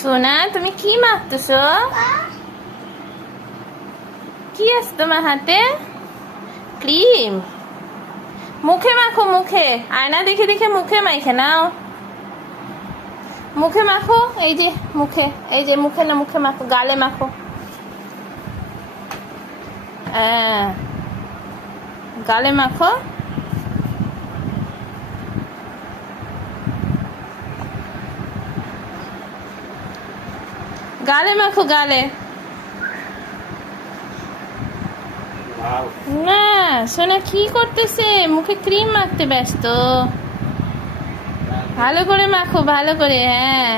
সোনা, তুমি কি মাখতেছো? কি আছে তোমার হাতে? ক্রিম। মুখে মাখো, মুখে। আয়না দেখে দেখে মুখে মাখে নাও। মুখে মাখো, এই যে মুখে, এই যে মুখে না, মুখে মাখো, গালে মাখো। হ্যাঁ, গালে মাখো। গালে মাখো, গালে। না, সোনা কি করতেছে? মুখে ক্রিম মাখতে ব্যস্ত। ভালো করে মাখো, ভালো করে। হ্যাঁ,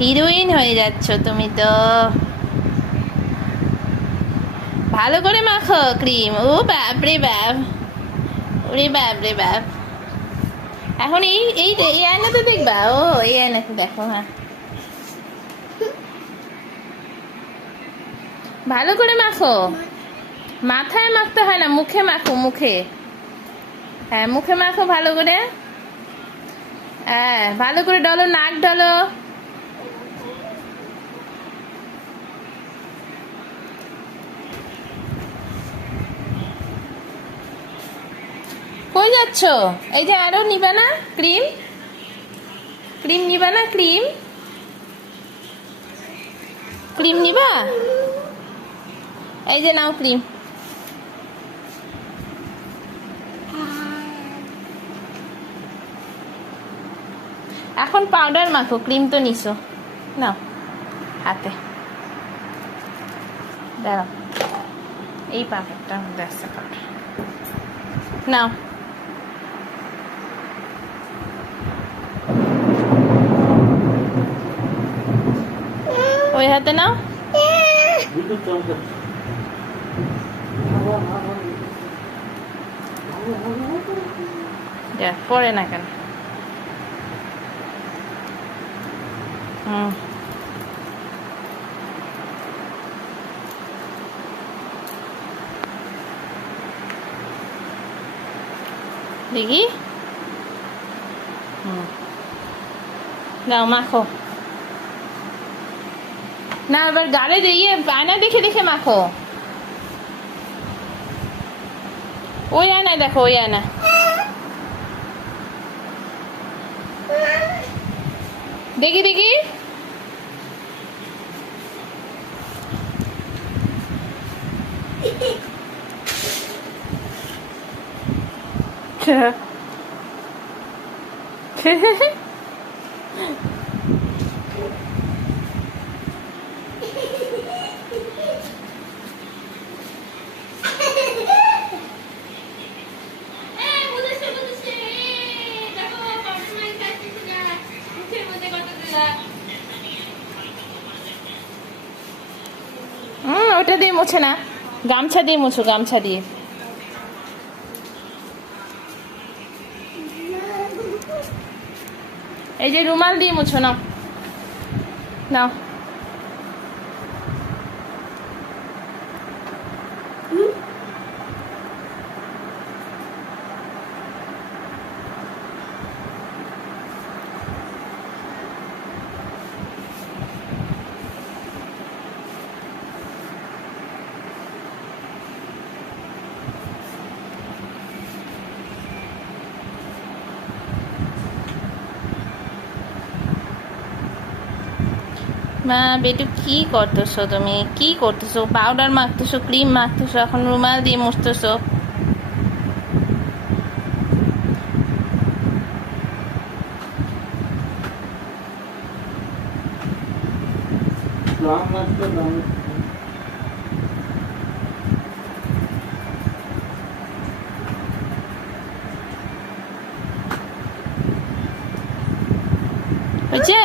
হিরোইন হয়ে যাচ্ছ তুমি তো। ভালো করে মাখো ক্রিম। ও বাপ রে বাপ, ওরে বাপ রে বাপ। এখন এই এই এই আয়নাতে দেখবা? ও, এই আয়নাতে দেখো। হ্যাঁ, ভালো করে মাখো। মাথায় মাখতে হয় না, মুখে মাখো, মুখে। হ্যাঁ, মুখে মাখো ভালো করে। হ্যাঁ, ভালো করে ডলো, নাক ডলো। কই যাচ্ছ? এই যে আরো নিবা না ক্রিম? ক্রিম নিবা না? ক্রিম, ক্রিম নিবা? এই যে নাও ক্রিম। এখন পাউডার মাখো, ক্রিম তো নিছো। নাও হাতে, দাঁড়াও, এই পাউডারটার মধ্যে আছে পাউডার। নাও, ওই হাতে নাও। পরে না কেন? দেখি। নাও মাখো। না, এবার গালে দিয়ে আয়না দেখে দেখে মাখো। ওই আয়নায় দেখো, ওই আয়না। দেখি দেখি। ওটা দিয়ে মুছে না, গামছা দিয়ে মুছো, গামছা দিয়ে। এই যে রুমাল দিয়ে মুছো। নাও নাও। মা, বেটু কি করতেছো তুমি? কি করতেছো? পাউডার মাখতেছো, ক্রিম মাখতেছো, এখন রুমাল দিয়ে মুছতেছো। হয়েছে?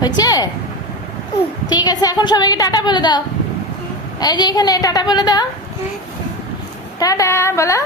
হয়েছে? ঠিক আছে, এখন সবাইকে টাটা বলে দাও। এই যে এখানে টাটা বলে দাও। টাটা বলো।